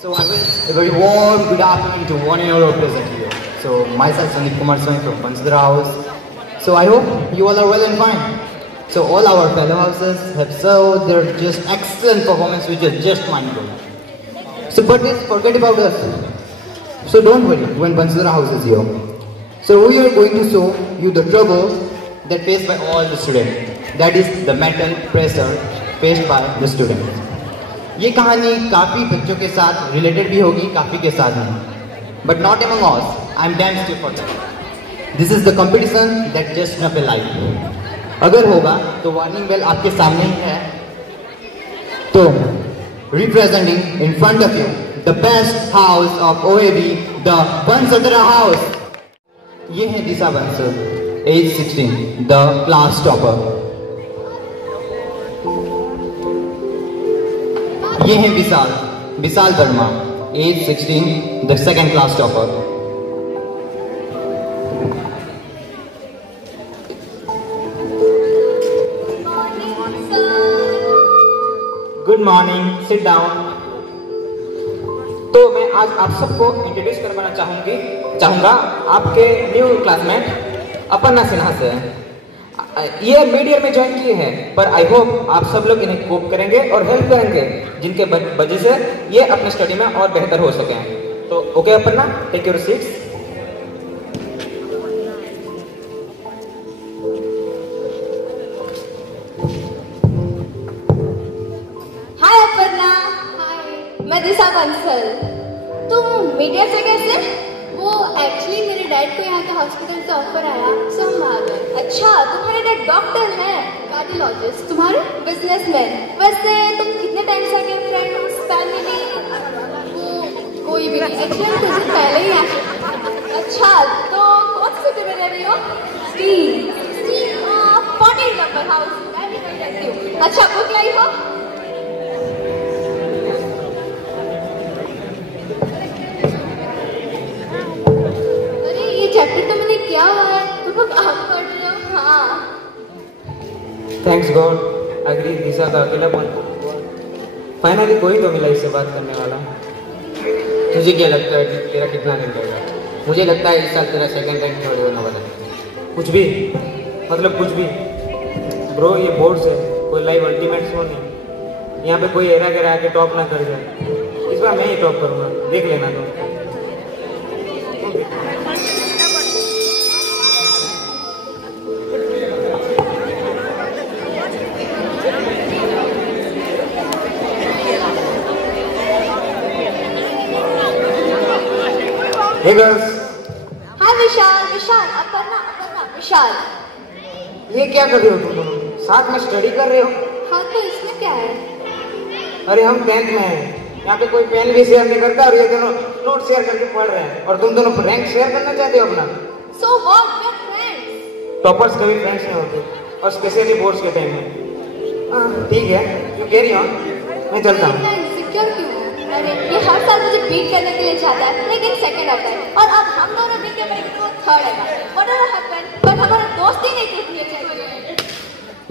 So I wish a very warm good afternoon to one and all present here. So myself Sandeep Kumar Swami from Panchadra House. So I hope you all are well and fine. So all our fellow houses have served their just excellent performance which is just mind-blowing. So but let's forget about us. So don't worry when Panchadra House is here. So we are going to show you the trouble that faced by all the students. That is the mental pressure faced by the students. ये कहानी काफ़ी बच्चों के साथ related भी होगी, काफ़ी के साथ नहीं. But not among us, I am damn still for that. This is the competition that just not a life. अगर होगा तो वार्निंग बेल आपके सामने ही है. तो representing in front of you the best house of OAB, the Bansodara house. ये है Disha Bansal, age 16, the class topper. ये है Vishal Verma, age 16, the second class topper. Good morning, sit down. तो मैं आज आप सबको इंट्रोड्यूस करवाना चाहूंगा आपके न्यू क्लासमेट अपर्णा सिन्हा से. ये मिड ईयर में ज्वाइन किए हैं, पर आई होप आप सब लोग इन्हें कोप करेंगे और हेल्प करेंगे, जिनके वजह से ये अपने स्टडी में और बेहतर हो सकें. तो okay Aparna, take your seats. Hi Aparna. Hi, मैं दिशा बंसल. तुम मीडिया से कैसे? वो एक्चुअली मेरे डैड को यहाँ के हॉस्पिटल से ऑफर आया, सो हम आ गए. अच्छा, तुम्हारे डैड डॉक्टर हैं? कार्डियोलॉजिस्ट. तुम्हारे? बिजनेसमैन. वैसे तुम कितने टाइम से आगे फ्रेंड्स, फैमिली? वो कोई भी नहीं, एक्चुअली कुछ दिन पहले ही आए. अच्छा, तो कौन सी सिटी में रह रही हो? Steel 14 number house. मैं भी वहीं रहती हूँ. अच्छा, बुक लाई हो? चैप्टर तो मैंने किया हुआ है, तुम लोग आप पढ़ रहे हो. हाँ, थैंक्स गॉड. अग्री दिशा का अकेलापन. फाइनली कोई तो मिला इससे बात करने वाला. तुझे क्या लगता है तेरा कितना दिन लगेगा? मुझे लगता है इस साल तेरा सेकंड रैंक थर्ड होने वाला है. कुछ भी मतलब कुछ भी ब्रो, ये बोर्ड्स है, कोई लाइव अल्टीमेट शो नहीं. यहाँ पे कोई एरा गेरा आके टॉप ना कर जाए. इस बार मैं ही टॉप करूँगा, देख लेना. तो Hey girls. हाय विशाल. अपर्णा. विशाल, ये क्या कर रहे हो तुम दोनों? साथ में स्टडी कर रहे हो? हाँ, तो इसमें क्या है? अरे हम 10th में हैं. यहाँ पे कोई पेन भी शेयर नहीं करता और ये दोनों नोट शेयर करके पढ़ रहे हैं. और तुम दोनों रैंक शेयर करना चाहते हो अपना? So what? We are friends. Toppers कभी फ्रेंड्स नहीं होते, और स्पेशली बोर्ड्स के टाइम में. ठीक है, यू कैरी ऑन. मैं चलता हूँ. इतना इनसिक्योर क्यों? अरे ये हर साल मुझे बीट करने के लिए चाहता है, लेकिन सेकंड आता है. और अब हम दोनों मिलकर मिलेंगे तो थर्ड आएगा. Whatever happened, but हमारा दोस्ती नहीं टूटनी चाहिए.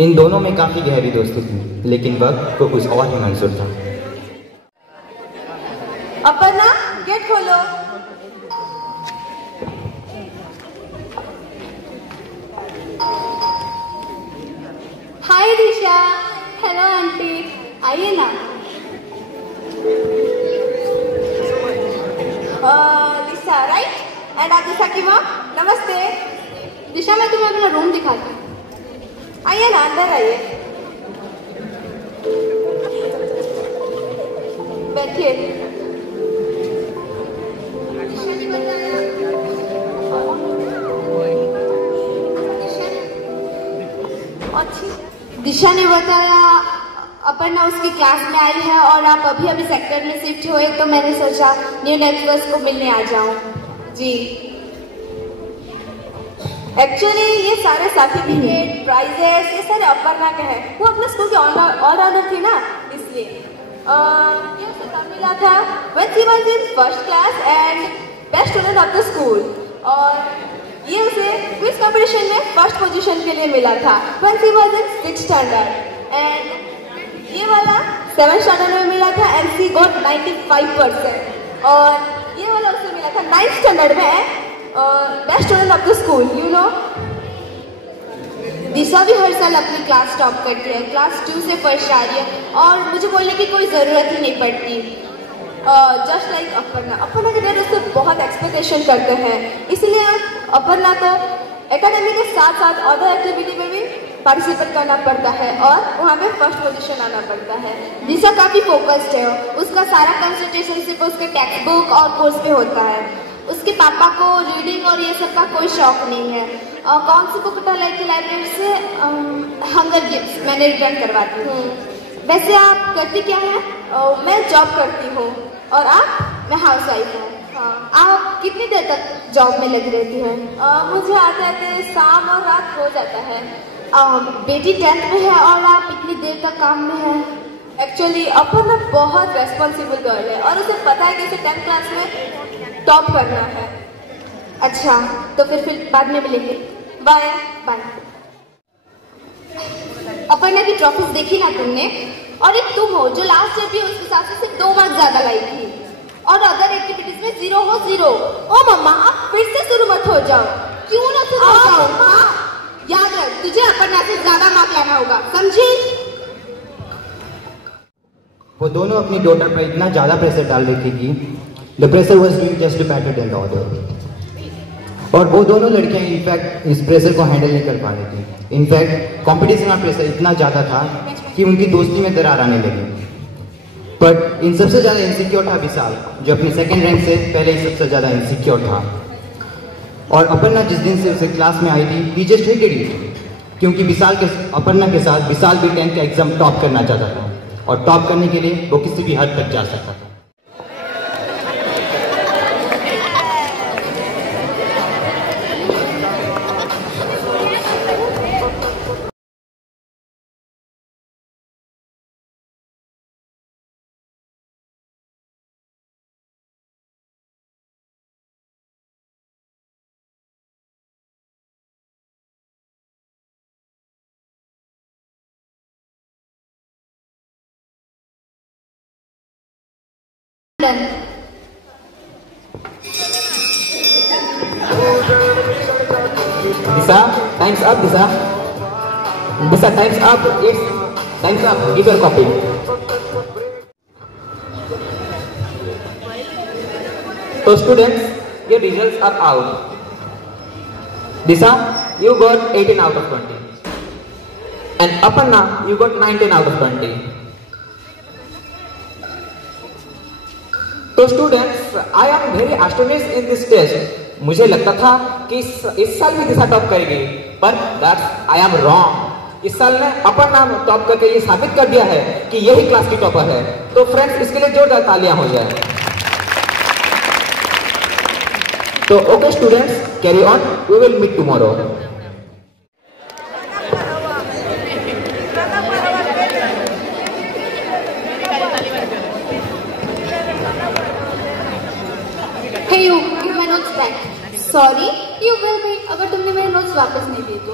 इन दोनों में काफी गहरी दोस्ती थी, लेकिन वक्त को कुछ और ही मंजूर था. अपर्णा, गेट खोलो. हाय दिशा. हेलो आंटी, आइए ना. दिशा राइट, एंड आप दिशा की माँ. नमस्ते दिशा, मैं तुम्हें अपना रूम दिखाती हूँ. आइए ना, अंदर आइए, बैठिए. दिशा ने बताया अपर्णा उसकी क्लास में आई है और आप अभी सेक्टर में शिफ्ट हुए, तो मैंने सोचा न्यू नेटवर्क्स को मिलने आ जाऊं. जी, एक्चुअली ये सारे सर्टिफिकेट, प्राइजेस, ये सारे अपर्णा के हैं. वो अपने स्कूल की ऑलराउंडर थी ना, इसलिए ये उसे तब मिला था when she was in first class and best student of the school. और ये उसे क्विज कंपटीशन में फर्स्ट पोजीशन के लिए मिला था when she was in 6th standard. And ये वाला 7th स्टैंडर्ड में मिला था एंड शी गॉट 95%। और ये वाला उसे मिला था 9th स्टैंडर्ड में best student of the school, you know. Disha भी हर साल अपनी क्लास टॉप करती है, क्लास 2 से फर्स्ट आ रही है और मुझे बोलने की कोई ज़रूरत ही नहीं पड़ती। जस्ट लाइक अपर्णा के डैड उससे बहुत एक्सपेक्टेशन करते हैं, इसलिए अपर्णा को एकेडमी के साथ साथ अदर एक्टिविटी में भी पार्टिसिपेट करना पड़ता है और वहाँ पे फर्स्ट पोजीशन आना पड़ता है। दिशा काफ़ी फोकस्ड है, उसका सारा कंसंट्रेशन सिर्फ उसके टेक्स्ट बुक और कोर्स पे होता है। उसके पापा को रीडिंग और ये सब का कोई शौक नहीं है। कौन सी बुक उठा लाई थी लाइब्रेरी से? हंगर गेम्स मैंने रिटर्न करवाती हूँ। वैसे आप करती क्या हैं? मैं जॉब करती हूँ। और आप? मैं हाउस वाइफ हूँ। हाँ। आप कितनी देर तक जॉब में लगी रहती हैं? मुझे आते आते शाम और रात हो जाता है। बेटी 10th में है और आप इतनी देर तक काम में हैं। एक्चुअली अपर्णा बहुत रेस्पॉन्सिबल गर्ल है और उसे पता है कि उसे 10th क्लास में टॉप करना है। अच्छा, तो फिर बाद में मिलेंगे। Bye bye. अपर्णा की ट्रॉफीज देखी ना तुमने? और एक तुम हो जो लास्ट ईयर भी उस हिसाब से सिर्फ 2 मार्क्स ज्यादा लाई थी और अदर एक्टिविटीज में 0 हो 0। ओ मम्मा, आप फिर से शुरू मत हो जाओ। क्यों ना शुरू हो जाओ? हाँ, याद रख, तुझे अपर्णा से ज्यादा मार्क लाना होगा, समझी? वो दोनों अपनी डॉटर पर इतना ज्यादा प्रेशर डाल रही थी कि the pressure was doing just better than the other. और वो दोनों लड़कियां इनफैक्ट इस प्रेशर को हैंडल नहीं कर पा रही थी। इनफैक्ट कंपटीशन का प्रेशर इतना ज़्यादा था कि उनकी दोस्ती में दरार आने लगी। बट इन सबसे ज़्यादा इनसिक्योर था विशाल, जो अपनी सेकेंड रैंक से पहले ही सबसे ज़्यादा इनसिक्योर था। और अपर्णा जिस दिन से उसे क्लास में आई थी, ही जस्ट हेटेड इट, क्योंकि अपर्णा के साथ विशाल भी 10th का एग्जाम टॉप करना चाहता था और टॉप करने के लिए वो किसी भी हद तक जा सकता था। Disa, time's up, Disa. Disa, time's up. It's time's up. Give your copy. So students, your results are out. Disa, you got 18 out of 20. And Aparna, you got 19 out of 20. तो students, I am very astonished in this test. मुझे लगता था कि इस साल भी दिशा top करेगी, पर दैट्स आई एम रॉन्ग। इस साल ने अपर्णा टॉप करके ये साबित कर दिया है कि यही क्लास की टॉपर है। तो फ्रेंड्स, इसके लिए जोरदार तालियां हो जाए। तो okay students, carry on, we will meet tomorrow. Hey you, give my notes back. Sorry, you will be. अगर तुमने मेरे नोट्स वापस नहीं दिए तो।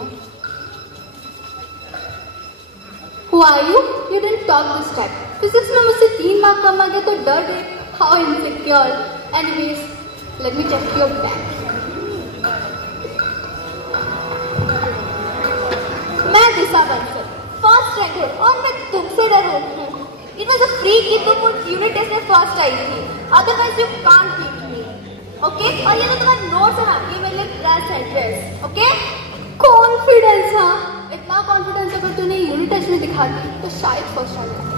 Who are you? You didn't talk this time. Physics में मुझसे 3 मार्क कम आ गए तो डर गए। How insecure. Anyways, let me check your bag. मैं दिशा बंसल, फर्स्ट रैंक हूँ और मैं तुमसे डरू हूँ। It was a free कि तुम उस यूनिट टेस्ट में फर्स्ट आई थी। Otherwise you can't beat me. Okay? और ये तो तुम्हारा नोट्स है ना, ये मेरे लिए ड्रेस है, ड्रेस। ओके? कॉन्फिडेंस, हाँ, इतना कॉन्फिडेंस अगर तूने यूनिट टेस्ट में दिखाती तो शायद फर्स्ट आ जाती।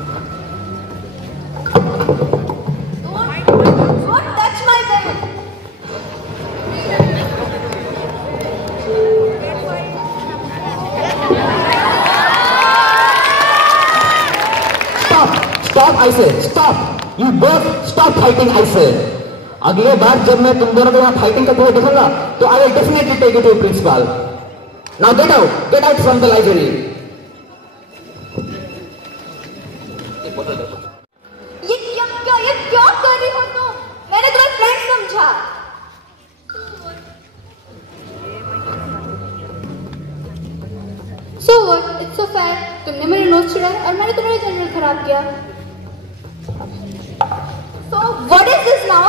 Don't touch my bag. Stop, I say, stop. You both stop fighting, I say. अगले बार जब मैं तुम दोनों को यहाँ फाइटिंग करते हुए देखूंगा तो I will definitely take you to principal. Now get out from the library. ये क्या कर रही हो तुम? मैंने तुम्हें फ्रेंड समझा। So what? It's so fair. तुमने मेरे नोट्स चुराए और मैंने तुम्हारे जनरल खराब किया। What is this now?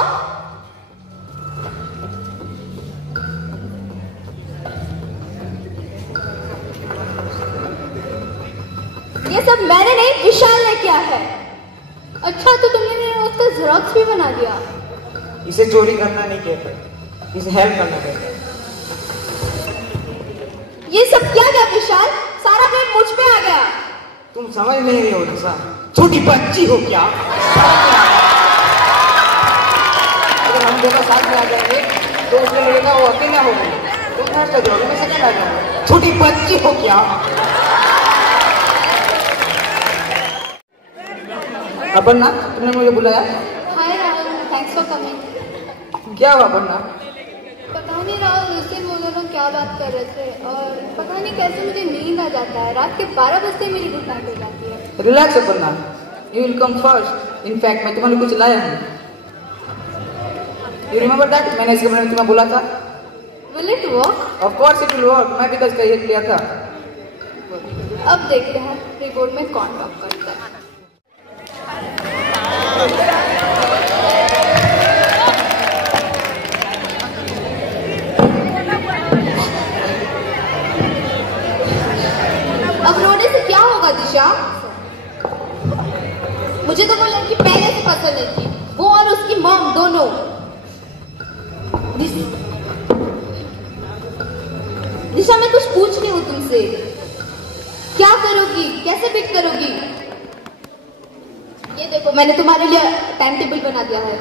ये सब मैंने नहीं, विशाल ने किया है। अच्छा, तो तुमने मेरे नोट का ज़ेरॉक्स भी बना दिया। इसे चोरी करना नहीं कहते, इसे हेल्प करना कहते। ये सब क्या क्या विशाल? सारा ब्लेम मुझ पे आ गया। तुम समझ नहीं रही हो दिशा, छोटी बच्ची हो क्या? अगर हम दोनों साथ में आ जाएंगे तो उसे लगेगा वो अकेला हो गई, तुम फर्स्ट आ जाओगे, मैं सेकंड आ जाऊंगा। छोटी बच्ची हो क्या? अपर्णा, तुमने मुझे बुलाया? हाय राहुल, थैंक्स फॉर कमिंग। क्या हुआ अपर्णा? पता नहीं राहुल, उस दिन वो दोनों क्या बात कर रहे थे और पता नहीं कैसे मुझे नींद आ जाता है। रात के 12 बजते मेरी गुड नाइट हो जाती है। Relax Aparna, you will come first. In fact मैं तुम्हारे कुछ लाया हूँ। You remember that? मैंने इसके बारे में तुम्हें बोला था। Will it work? Of course it will work, मैं भी तो इसका ये किया था। अब देखते हैं रिपोर्ट में कौन टॉप करता है। अब रोने से क्या होगा दिशा? मुझे तो वो लड़की पहले से पसंद नहीं थी, वो और उसकी मॉम दोनों। दिशा, मैं कुछ पूछ रही हूँ तुमसे, क्या करोगी, कैसे बीट करोगी? ये देखो, मैंने तुम्हारे लिए टाइम टेबल बना दिया है।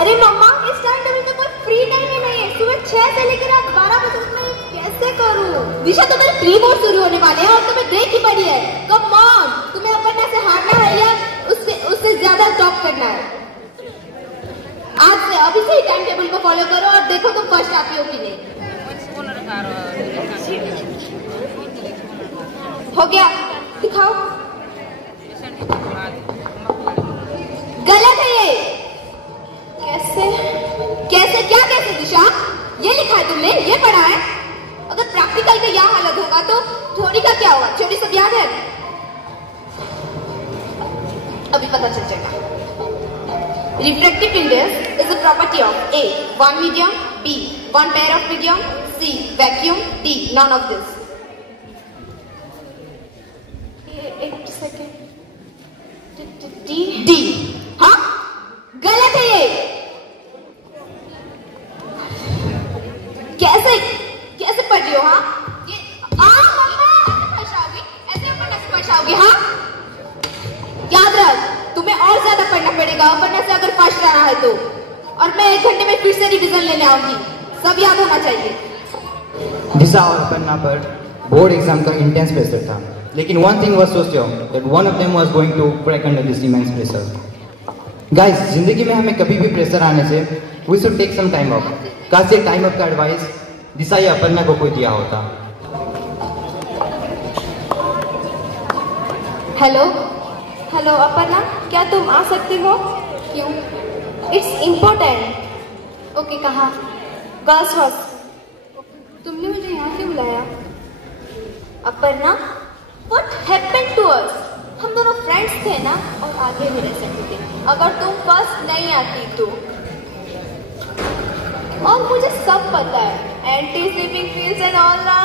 अरे मम्मा, इस टाइम टेबल में कोई फ्री टाइम ही नहीं है। सुबह 6 से लेकर रात 12 बजे तक मैं कैसे करूँ? दिशा, तो मेरे प्री बोर्ड शुरू होने वाले हैं और तुम्हें ब्रेक ही पड़ी है। कम ऑन, तुम्हें अपर्णा से हारना है या उससे ज्यादा टॉप करना है? आज से अभी से ही टाइम टेबल को फॉलो करो और देखो तुम फर्स्ट आती हो कि नहीं। हो गया, दिखाओ। गलत है ये। कैसे कैसे क्या कैसे दिशा? ये लिखा है तुमने, ये पढ़ा है? अगर प्रैक्टिकल का यह हालत होगा तो थ्योरी का क्या होगा? थ्योरी सब याद है? अभी पता चल जाएगा। Refractive index is a property of A, one medium, B, one pair of medium, C, vacuum, D, none of this. एक सेकेंड। D, हाँ? गलत है ये। कैसे कैसे पढ़ रही हो? हाँ, ये मम्मा ऐसे पढ़ाओगी? हाँ, याद रख, तुम्हें और ज्यादा पढ़ना पड़ेगा वरना से अगर फर्स्ट रहना है तो। और मैं 1 घंटे में फिर से रिवीजन लेने आऊंगी, सब याद होना चाहिए। दिशा और अपर्णा पर बोर्ड एग्जाम का इंटेंस प्रेशर था, लेकिन one thing was so sure that one of them was going to crack under this immense pressure. Guys, जिंदगी में हमें कभी भी प्रेशर आने से we should take some time off. काश ये टाइम अप का एडवाइस दिशा या अपर्णा को कोई दिया होता। हेलो हेलो अपर्णा, क्या तुम आ सकती हो? क्यों? It's important. ओके, कहाँ? Girls hostel. तुमने मुझे यहाँ क्यों बुलाया? Aparna, what happened to us? हम दोनों फ्रेंड्स थे ना और आगे भी रह सकते थे अगर तुम फर्स्ट नहीं आती तो। और मुझे सब पता है, anti sleeping pills and all ना।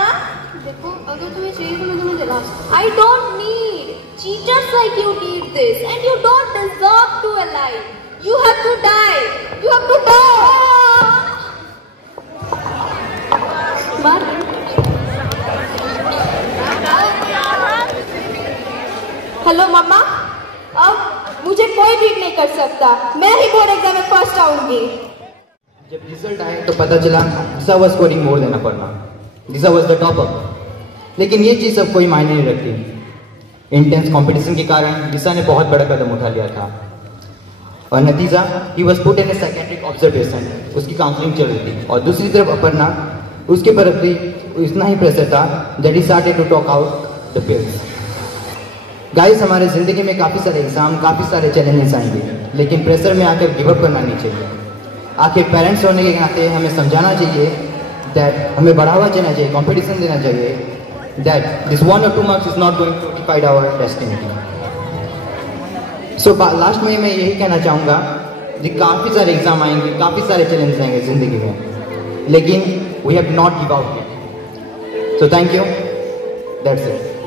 देखो, अगर तुम्हें चाहिए तो मैं तुम्हें दिला सकती। I don't need cheaters like you need this and you don't deserve to alive. You have to die. You have to die. Hello mama, अब मुझे कोई बीट नहीं कर सकता। मैं ही बोर्ड एग्जाम में फर्स्ट आऊंगी। जब रिजल्ट आया तो पता चला दिशा was scoring more than Aparna. Disha was the topper। लेकिन ये चीज अब कोई मायने नहीं रखती। इंटेंस कंपटीशन के कारण दिशा ने बहुत बड़ा कदम उठा लिया था और नतीजा he was put in A psychiatric observation. उसकी काउंसलिंग चल रही थी और दूसरी तरफ अपर्णा, उसके पर भी इतना ही प्रेशर था that he started to talk out the pills. Guys, हमारे जिंदगी में काफ़ी सारे एग्जाम, काफ़ी सारे चैलेंजेस आएंगे, लेकिन प्रेशर में आकर गिव अप करना नहीं चाहिए। आखिर पेरेंट्स होने के नाते हमें समझाना चाहिए दैट हमें बढ़ावा देना चाहिए, कंपटीशन देना चाहिए, that this 1 or 2 marks is not going to decide our destiny. So last में मैं यही कहना चाहूँगा कि काफ़ी सारे एग्ज़ाम आएंगे, काफ़ी सारे चैलेंज आएंगे ज़िंदगी में, लेकिन we have not give out. So thank you, that's it.